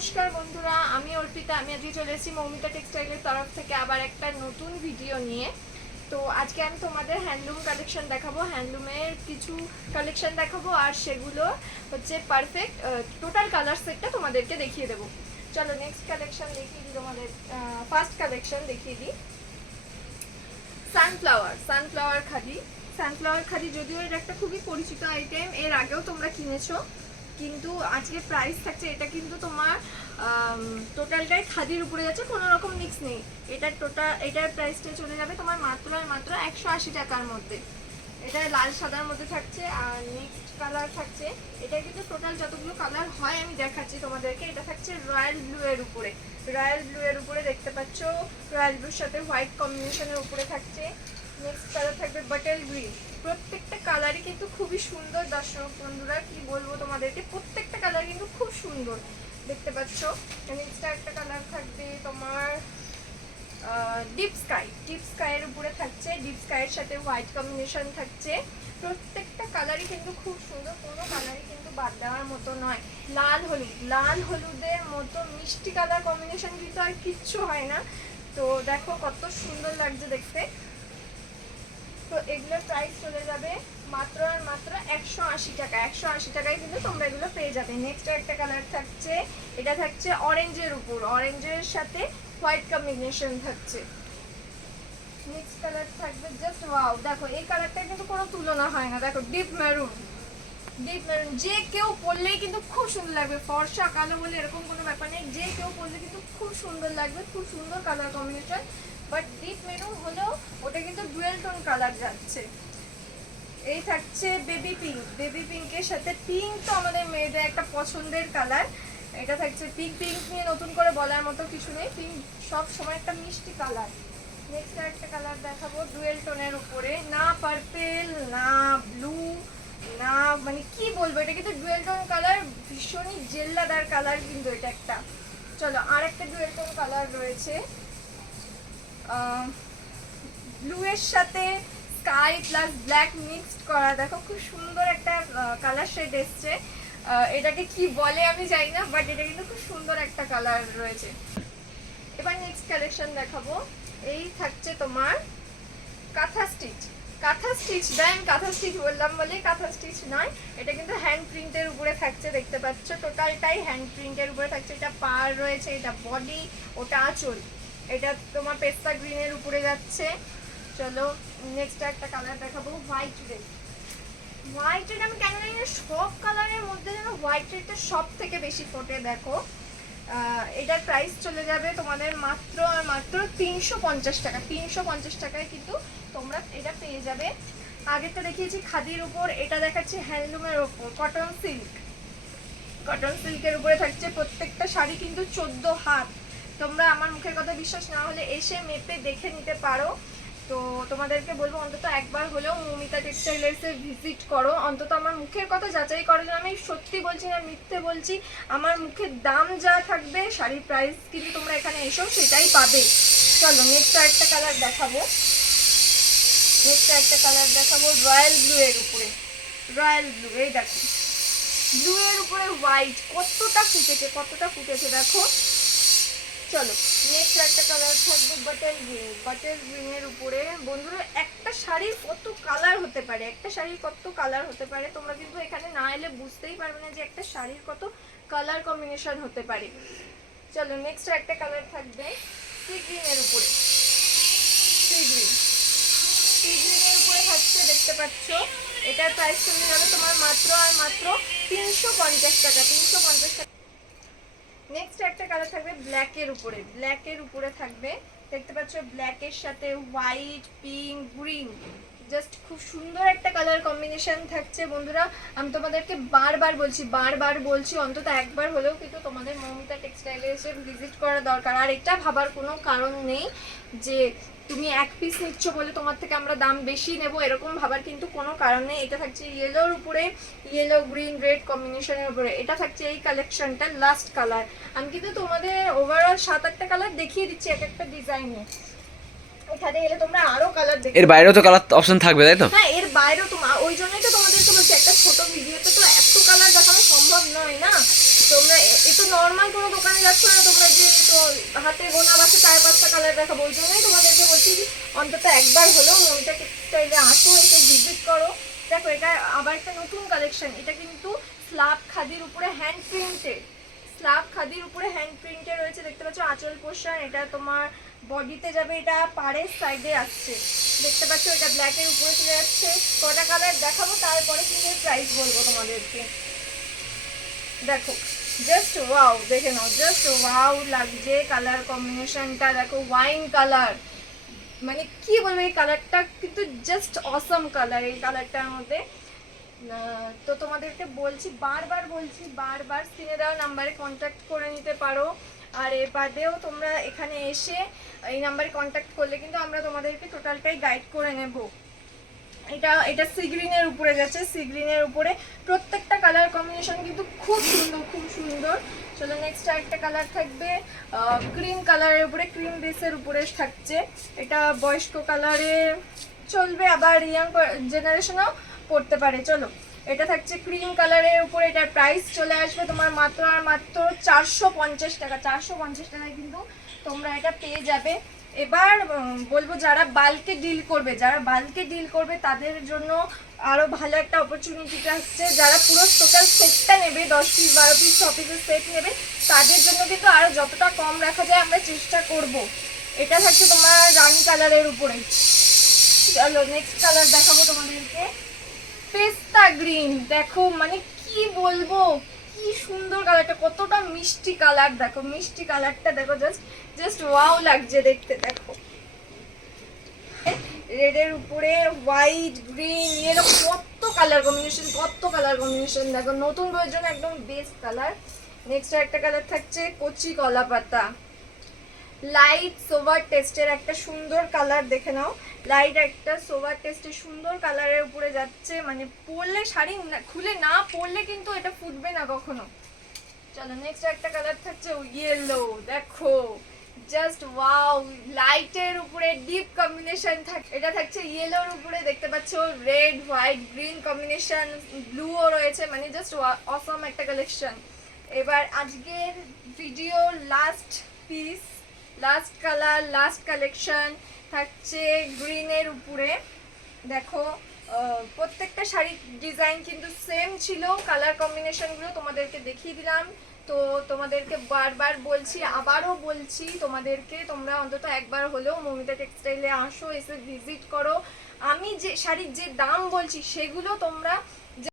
নমস্কার বন্ধুরা, আমি অর্পিতা। আমি আজকে চলে এসেছি মৌমিতা টেক্সটাইলের তরফ থেকে আবার একটা নতুন ভিডিও নিয়ে। তো আজকে আমি তোমাদের হ্যান্ডলুম কালেকশন দেখাবো, হ্যান্ডলুমের কিছু কালেকশন দেখাবো, আর সেগুলো হচ্ছে পারফেক্ট টোটাল কালার সেটটা তোমাদেরকে দেখিয়ে দেবো। চলো নেক্সট কালেকশন দেখিয়ে দিই তোমাদের। ফার্স্ট কালেকশন দেখিয়ে দিই, সানফ্লাওয়ার খাদি। যদিও এটা একটা খুবই পরিচিত আইটেম, এর আগেও তোমরা কিনেছো, কিন্তু আজকে প্রাইস থাকছে, এটা কিন্তু তোমার টোটালটাই খাদির উপরে যাচ্ছে, কোনো রকম মিক্স নেই। এটার প্রাইসটা চলে যাবে তোমার মাত্র আর মাত্র 180 টাকার মধ্যে। এটা লাল সাদার মধ্যে থাকছে, আর নেক্সট কালার থাকছে, এটা কিন্তু টোটাল যতগুলো কালার হয় আমি দেখাচ্ছি তোমাদেরকে। এটা থাকছে রয়্যাল ব্লু এর উপরে দেখতে পাচ্ছ, রয়্যাল ব্লুর সাথে হোয়াইট কম্বিনেশনের উপরে থাকছে। নেক্সট কালার থাকবে বাটার গ্রিন। প্রত্যেকটা কালারই কিন্তু খুবই সুন্দর দর্শক বন্ধুরা, কি বলবো তোমাদেরকে, প্রত্যেকটা কালার কিন্তু খুব সুন্দর দেখতে পাচ্ছ। নেক্সট একটা কালার থাকবে তোমার ডিপ স্কাইয়ের উপরে থাকছে, ডিপ স্কাইয়ের সাথে হোয়াইট কম্বিনেশন থাকছে। প্রত্যেকটা কালারই কিন্তু খুব সুন্দর, কোনো কালারই কিন্তু বাদ দেওয়ার মতো নয়। লাল হলুদের মতো মিষ্টি কালার কম্বিনেশন কিন্তু আর কিচ্ছু হয় না। তো দেখো কত সুন্দর লাগছে দেখতে। তো এগুলোর প্রাইস চলে যাবে মাত্র আর মাত্র 180 টাকা। 180 টাকায় কিন্তু তোমরা এগুলো পেয়ে যাবে। নেক্সট একটা কালার থাকছে, এটা থাকছে অরেঞ্জের উপর, অরেঞ্জের সাথে হোয়াইট কম্বিনেশন থাকছে। নেক্সট কালার থাকবে জাস্ট ওয়াও, দেখো এই কালারটা কিন্তু কোনো তুলনা হয় না। দেখো ডিপ মেরুন, যে কেউ পরলেই কিন্তু খুব সুন্দর লাগবে। ফর্সা কালো বলে এরকম কোনো ব্যাপার নেই, যে কেউ পরলে কিন্তু খুব সুন্দর লাগবে, খুব সুন্দর colour combination. But deep maroon হলেও ওটা কিন্তু ডুয়েল টোন কালার যাচ্ছে। এই থাকছে বেবি পিঙ্কের সাথে পিঙ্ক, তো আমাদের মেয়েদের একটা পছন্দের কালার। এটা থাকছে পিঙ্ক নিয়ে নতুন করে বলার মতো কিছু নেই, পিঙ্ক সব সময় একটা মিষ্টি কালার। নেক্সট একটা কালার দেখাবো ডুয়েল টোনের উপরে, না পার্পেল না ব্লু না, মানে কি বলবো, এটা কিন্তু ডুয়েল টোন কালার, ভীষণই জেল্লাদার কালার কিন্তু এটা একটা। চলো আর একটা ডুয়েল টোন কালার রয়েছে, ব্লু এর সাথে স্কাই প্লাস ব্ল্যাক মিক্সড করা। দেখো খুব সুন্দর একটা কালার শেড এসছে, এটাকে কি বলে আমি জানি না, বাট এটা কিন্তু খুব সুন্দর একটা কালার রয়েছে। এবার নেক্সট কালেকশন দেখাবো, এই থাকছে তোমার কাঁথা স্টিচ বললাম বলে কাঁথা স্টিচ নয়, এটা কিন্তু হ্যান্ড প্রিন্টের উপরে থাকছে। দেখতে পাচ্ছ টোটালটাই হ্যান্ড প্রিন্টের উপরে থাকছে। এটা পার রয়েছে, এটা বডি, ওটা আঁচল। এটা তোমার পেস্তা গ্রিনের উপরে যাচ্ছে। চলো নেক্সট একটা কালার দেখাবো, হোয়াইট রেড। আমি কেন জানি না, সব কালারের মধ্যে যেন হোয়াইট রেডটা সব থেকে বেশি ফোটে। দেখো এটার প্রাইস চলে যাবে তোমাদের মাত্র আর মাত্র 350 টাকা। 350 টাকায় কিন্তু তোমরা এটা পেয়ে যাবে। আগেরটা দেখিয়েছি খাদির উপর, এটা দেখাচ্ছি হ্যান্ডলুমের উপর, কটন সিল্কের উপরে থাকছে। প্রত্যেকটা শাড়ি কিন্তু 14 হাত। তোমরা আমার মুখের কথা বিশ্বাস না হলে এসে মেপে দেখে নিতে পারো। তো তোমাদেরকে বলবো অন্তত একবার হলেও মৌমিতা টেক্সটাইলসে ভিজিট করো, অন্তত আমার মুখের কথা যাচাই করার জন্য। আমি সত্যি বলছি না মিথ্যে বলছি, আমার মুখের দাম যা থাকবে শাড়ির প্রাইস কিন্তু তোমরা এখানে এসো সেটাই পাবে। চলো নেক্সট একটা কালার দেখাবো, রয়্যাল ব্লু এর উপরে। এই দেখো ব্লু এর উপরে হোয়াইট, কতটা ফুটেছে দেখো। চলো নেক্সট একটা কালার থাকবে বাটার গ্রিনের উপরে। বন্ধুরা একটা শাড়ির কত কালার হতে পারে, তোমরা কিন্তু এখানে না এলে বুঝতেই পারবে না যে একটা শাড়ির কত কালার কম্বিনেশন হতে পারে। চলো নেক্সট একটা কালার থাকবে সি গ্রিনের উপরে, থাকছে দেখতে পাচ্ছ। এটার প্রাইস চলে যাবে তোমার মাত্র আর মাত্র 350 টাকা। নেক্সট একটা কালার থাকবে ব্ল্যাকের উপরে থাকবে, দেখতে পাচ্ছ ব্ল্যাকের সাথে হোয়াইট, পিঙ্ক, গ্রিন, জাস্ট খুব সুন্দর একটা কালার কম্বিনেশন থাকছে। বন্ধুরা আমি তোমাদেরকে বারবার বলছি অন্তত একবার হলেও কিন্তু তোমাদের মৌমিতা টেক্সটাইলে এসে ভিজিট করা দরকার। আর এটা ভাবার কোনো কারণ নেই যে তুমি এক পিস নিচ্ছ বলে তোমার থেকে আমরা দাম বেশি নেব, এরকম ভাবার কিন্তু কোনো কারণ নেই। এটা থাকছে ইয়েলোর উপরে, ইয়েলো গ্রিন রেড কম্বিনেশনের উপরে। এটা থাকছে এই কালেকশনটা লাস্ট কালার। আমি কিন্তু তোমাদের ওভারঅল 7-8টা কালার দেখিয়ে দিচ্ছি এক একটা ডিজাইনে। এখানে এলে তোমরা আরো কালার দেখবে, এর বাইরেও তো কালার অপশন থাকবে তাই তো? হ্যাঁ এর বাইরেও তোমার, ওই জন্যই তো তোমাদেরকে বলছি একটা ছোট ভিডিওতে তো এত কালার দেখানো সম্ভব নয় না। তোমরা এ তো নর্মাল কোনো দোকানে যাচ্ছ না তোমরা, যে তো হাতে গোনা বাসে 4-5টা কালার দেখাবো, ওই জন্যই তোমাদেরকে বলছি যে অন্তত একবার হলেও মমিতা টেক্সটাইলে আসো, এসে ভিজিট করো। দেখো এটা আবার একটা নতুন কালেকশন, এটা কিন্তু স্লাব খাদির উপরে হ্যান্ড প্রিন্টেড, স্লাব খাদির উপরে হ্যান্ড প্রিন্টে রয়েছে, দেখতে পাচ্ছ আঁচল পোর্শন, এটা তোমার বডিতে যাবে, এটা পাড়ের সাইডে আসছে, দেখতে পাচ্ছ এটা ব্ল্যাকের উপরে চলে যাচ্ছে। কটা কালার দেখাবো তারপরে কিন্তু প্রাইস বলবো তোমাদেরকে। দেখো জাস্ট ওয়াও, দেখে নাও, জাস্ট ওয়াও লাগছে কালার কম্বিনেশনটা, দেখো ওয়াইন কালার, মানে কি বলবো এই কালারটা কিন্তু জাস্ট অসম কালার এই কালারটার মধ্যে। তো তোমাদেরকে বলছি, বারবার বলছি, বারবার স্ক্রিনে দেওয়া নাম্বারে কন্ট্যাক্ট করে নিতে পারো। আর এর বাদেও তোমরা এখানে এসে এই নাম্বারে কন্ট্যাক্ট করলে কিন্তু আমরা তোমাদেরকে টোটালটাই গাইড করে নেব। এটা এটা সি গ্রিনের উপরে যাচ্ছে, সি গ্রিনের উপরে প্রত্যেকটা কালার কম্বিনেশন কিন্তু খুব সুন্দর, খুব সুন্দর। চলো নেক্সট আরেকটা কালার থাকবে ক্রিম কালারের উপরে, ক্রিম বেসের উপরে থাকছে, এটা বয়স্ক কালারে চলবে, আবার ইয়াং জেনারেশনও পড়তে পারে। চলো এটা থাকছে ক্রিম কালারের উপরে, এটার প্রাইস চলে আসবে তোমার মাত্র আর মাত্র 450 টাকা। 450 টাকায় কিন্তু তোমরা এটা পেয়ে যাবে। এবার বলবো যারা বাল্কে ডিল করবে, যারা বাল্কে ডিল করবে তাদের জন্য আরও ভালো একটা অপরচুনিটিটা হচ্ছে, যারা পুরো টোটাল সেটটা নেবে, 10 পিস 12 পিস 6 পিসের সেট নেবে, তাদের জন্য কিন্তু আরও যতটা কম রাখা যায় আমরা চেষ্টা করব। এটা থাকছে তোমার রানি কালারের উপরে। চলো নেক্সট কালার দেখাবো তোমাদেরকে, পেস্তা গ্রিন। দেখো মানে কি বলবো, কি সুন্দর কালারটা, কতটা মিষ্টি কালার, দেখো মিষ্টি কালারটা দেখো, জাস্ট জাস্ট ওয়াও লাগছে দেখতে। দেখো রেডের উপরে হোয়াইট, গ্রিন, ইয়েলো, কত কালার কম্বিনেশন, কত কালার কম্বিনেশন, দেখো নতুন বইয়ের জন্য একদম বেস্ট কালার। নেক্সট একটা কালার থাকছে কচি কলা পাতা, লাইট সোভার টেস্টের একটা সুন্দর কালার, দেখে নাও, লাইট একটা সোভার টেস্টের সুন্দর কালারের উপরে যাচ্ছে, মানে পরলে শাড়ি খুলে না পরলে কিন্তু এটা ফুটবে না কখনো। চলো নেক্সট একটা কালার থাকছে ইয়েলো, দেখো জাস্ট ওয়াও, লাইটের উপরে ডিপ কম্বিনেশন থাকে, এটা থাকছে ইয়েলোর উপরে, দেখতে পাচ্ছ রেড হোয়াইট গ্রিন কম্বিনেশন, ব্লুও রয়েছে, মানে জাস্ট অসম একটা কালেকশন। এবার আজকের video last piece, last colour, last collection থাকছে গ্রিনের উপরে। দেখো প্রত্যেকটা শাড়ির ডিজাইন কিন্তু সেম ছিল, কালার কম্বিনেশনগুলো তোমাদেরকে দেখিয়ে দিলাম। তো তোমাদেরকে বারবার বলছি, আবারও বলছি তোমাদেরকে, তোমরা অন্তত একবার হলেও মমিতা টেক্সটাইলে আসো, এসে ভিজিট করো। আমি যে শাড়ির যে দাম বলছি সেগুলো তোমরা